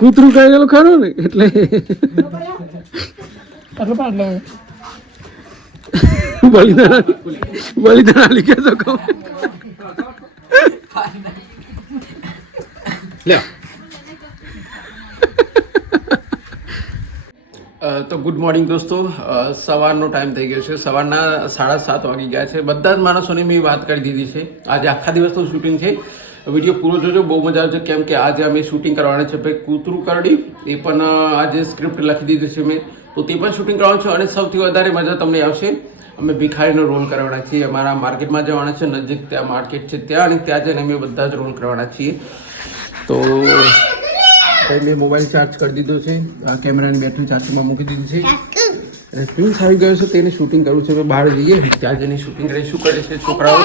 કૂતરું કાઢેલું ખરું ને એટલે બલિદાન આલી કે તો કહું લે તો ગુડ મોર્નિંગ દોસ્તો, સવારનો ટાઈમ થઈ ગયો છે. સવારના 7:30 વાગી ગયા છે. બધા જ માણસોની મેં વાત કરી દીધી છે. આજે આખા દિવસનું શૂટિંગ છે. વિડીયો પૂરો જોજો, બહુ મજા આવશે. કેમ કે આજે અમે શૂટિંગ કરવાના છે ભાઈ કૂતરું કરડી. એ પણ આજે સ્ક્રિપ્ટ લખી દીધી છે મેં, તો તે પણ શૂટિંગ કરવાનું છે. અને સૌથી વધારે મજા તમને આવશે, અમે ભિખારીનો રોલ કરવાના છીએ. અમારા માર્કેટમાં જવાના છે, નજીક ત્યાં માર્કેટ છે ત્યાં, અને ત્યાં જઈને અમે બધા જ રોલ કરવાના છીએ. તો મેં મોબાઈલ ચાર્જ કરી દીધો છે, કેમેરાની બેટરી ચાર્જમાં મૂકી દીધી છે. અને પ્રિન્સ આવી ગયો છે, તેને શૂટિંગ કરવું છે. હવે બહાર જઈએ, ત્યાં જઈને શૂટિંગ કરીએ. શું કરે છે છોકરાઓ?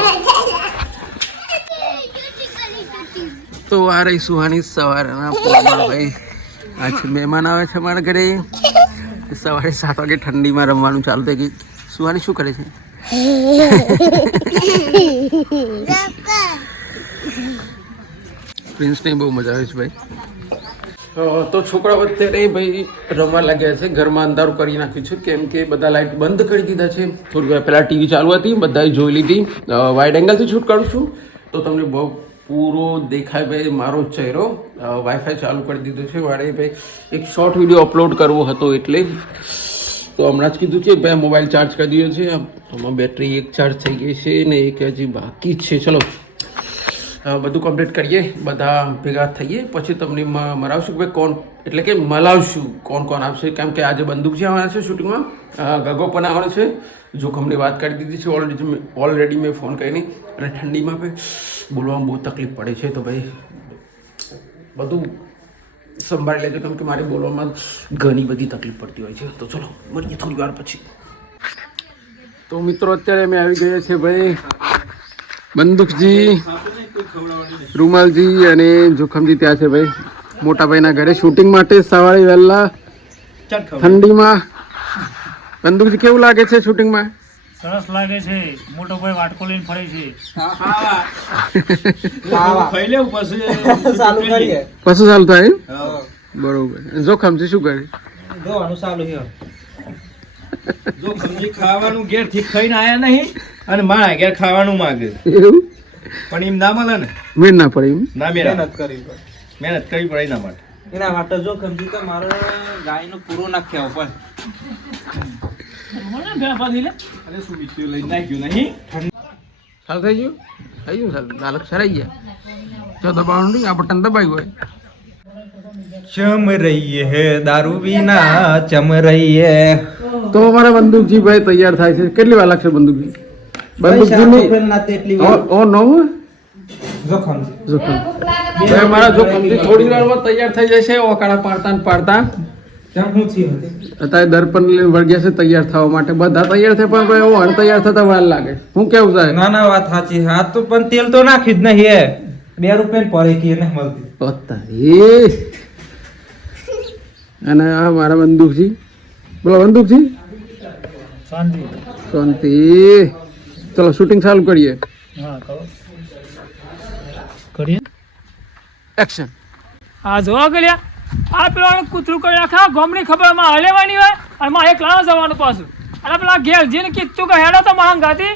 તો આ રહી સુહાની સવારના પોળમાં ભાઈ. આજ મહેમાન આવે છે અમારા ઘરે. સવારે 7 વાગે ઠંડીમાં રમવાનું ચાલુ થઈ ગયું. સુહાની શું કરે છે? પ્રિન્સને બહુ મજા આવે છે ભાઈ. તો છોકરાઓ અત્યારે ભાઈ રમવા લાગ્યા છે. ઘરમાં અંધારું કરી નાખ્યું છે, કેમ કે બધા લાઇટ બંધ કરી દીધા છે. થોડી વાર પહેલાં ટીવી ચાલુ હતી, બધાએ જોઈ લીધી. વાઇડ એંગલથી શૂટ કરું છું તો તમને બહુ પૂરો દેખાય ભાઈ મારો ચહેરો. વાઈફાઈ ચાલુ કરી દીધું છે. મારે ભાઈ એક શોર્ટ વિડીયો અપલોડ કરવો હતો, એટલે તો હમણાં જ કીધું છે ભાઈ મોબાઈલ ચાર્જ કરી દીધો છે. આમાં બેટરી એક ચાર્જ થઈ ગઈ છે ને એક હજી બાકી જ છે. ચલો બધું કમ્પ્લીટ કરીએ, બધા ભેગા થઈએ, પછી તમને મરાવશું કે ભાઈ કોણ, એટલે કે મલાવશું કોણ કોણ આવશે. કેમ કે આજે બંદૂકજી આવવાના છે શૂટિંગમાં, ગગો પણ આવવાનો છે. જોખમની વાત કરી દીધી છે ઓલરેડી મેં ફોન કરીને. અને ઠંડીમાં ભાઈ બોલવામાં બહુ તકલીફ પડે છે, તો ભાઈ બધું સંભાળી લેજો, કેમ કે મારે બોલવામાં ઘણી બધી તકલીફ પડતી હોય છે. તો ચલો મળીએ થોડી વાર પછી. તો મિત્રો અત્યારે અમે આવી ગયા છે ભાઈ, બંદૂકજી, રૂમાલજી અને જોખમજી ત્યાં છે ભાઈ મોટા ભાઈના ઘરે શૂટિંગ માટે. સવારે વહેલા ઠંડીમાં. બંદૂકજી કેવું લાગે છે શૂટિંગમાં? સરસ લાગે છે. મોટો ભાઈ વાટકો લઈને ફરે છે. પછી ચાલુ થાય બરોબર. જોખમજી શું કરે? જોખમજી ખાવાનું ઘેર થી ખાઈને આયા નહીં અને મારા ઘેર ખાવાનું માંગે, એવું પણ એમ ના મળે ને, મેળ ના પડે એમ. ના મહેનત કરવી પડે એના માટે. એના માટે જોખમજી તો મારે ગાયનો પૂરો નાખ્યા ઉપર ચાલુ થઈ ગયું? થઈ ગયું ચાલુ. લાલક સરાઈ ગયા. જો દબાવવાનું નહીં, આ બટન દબાવ્યું હોય. ચમ રહીએ હે દારૂ વિના ચમ રહીએ. તો અમારા બંદૂકજી ભાઈ તૈયાર થાય છે. કેટલી વાર લાગશે બંદૂકજી? બંદૂકજી ઓ નો જોખમજી ભાઈ અમારા જોખમજી થોડી વારમાં તૈયાર થઈ જશે. ઓકાળા પાડતા ને પાડતા અત્યારે દર્પણ લઈને વળગ્યા છે તૈયાર થવા માટે. બધા તૈયાર થાય પણ ભાઈ હું તૈયાર થતા વાર લાગે. હું કેવું થાય? ના ના વાત સાચી. હા તો પણ તેલ તો નાખી જ નહીં. 2 રૂપિયા પડે કે એને મળતી. અને આ મારા બંદૂકજી. બોલો બંદૂકજી. શાંતિ શાંતિ. ચલો શૂટિંગ ચાલુ કરીએ. હા કરો કરીએ. એક્શન. આ જોવા ગલ્યા, આ પેલો કૂતરું કરી નાખા ગમની ખબર માં હલેવાની હોય અને માં એક લાવ જવાનું પાછું. અને પેલા ઘેર જીને કીધું કે હેડો તો માંગાતી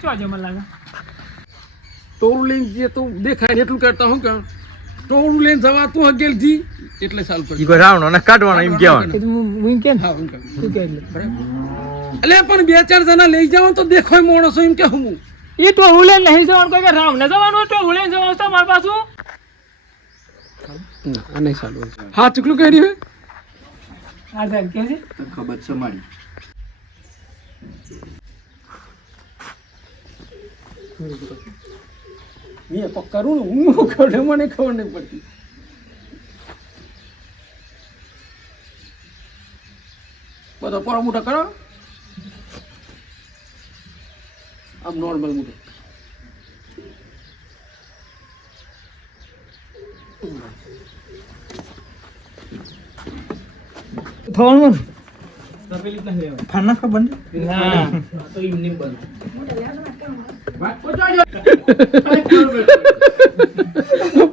ચો જે મને લાગે ટોળું લઈને જે તું દેખાય એટલું કરતા હું કે ટોળું લઈને જવા તું હગેલજી એટલે ચાલુ કરી. ઈ રાવણો ને કાઢવાનો એમ કહેવાનું. હું કેમ હા હું કહું. તું કે એટલે પણ 2-4 જણા લઈ જાવ તો દેખાય માણસો એમ કે હું એ તો હું લઈને નહીં જવાનું, કોઈ કે રામ ને જવાનું તો હું લઈને જવાનું તો મારા પાછું ના નહીં ચાલુ. હા ચૂકલું કરી રહ્યું આ સાહેબ કે છે ખબર છે મારી. મેં પકડું ને હું કરે મને ખબર નહીં પડતી. બધો પોરો મોટો કરો. આમ નોર્મલ મોટો. થવાનું ફાના ખબર ના તો એમને બંધ.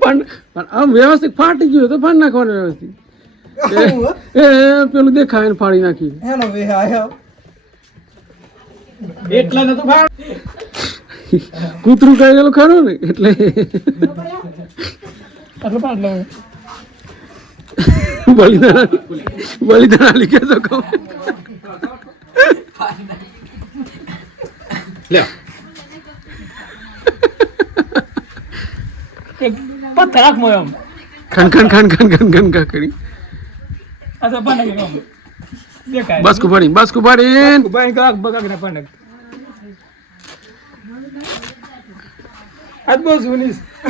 પણ આમ વ્યવસ્થિત ફાટી ગયું તો ફાડી નાખવાનું વ્યવસ્થિત એ પેલું દેખાય ને ફાડી નાખી એટલા નતું ભાવ કૂતરું કહી ગયેલું ખરું ને એટલે આટલું પાટલો બલિદાન આલી કે તો કહું લે એક પથ્થર આંખ મોયો આમ. ખન ખન ખન ખન ખન ખન કા કરી આ તો પણ નહીં આમ. દેખાય બસ કુપાડી ભાઈ કલાક બગાગ ના પણ આજ બહુ જૂની છે.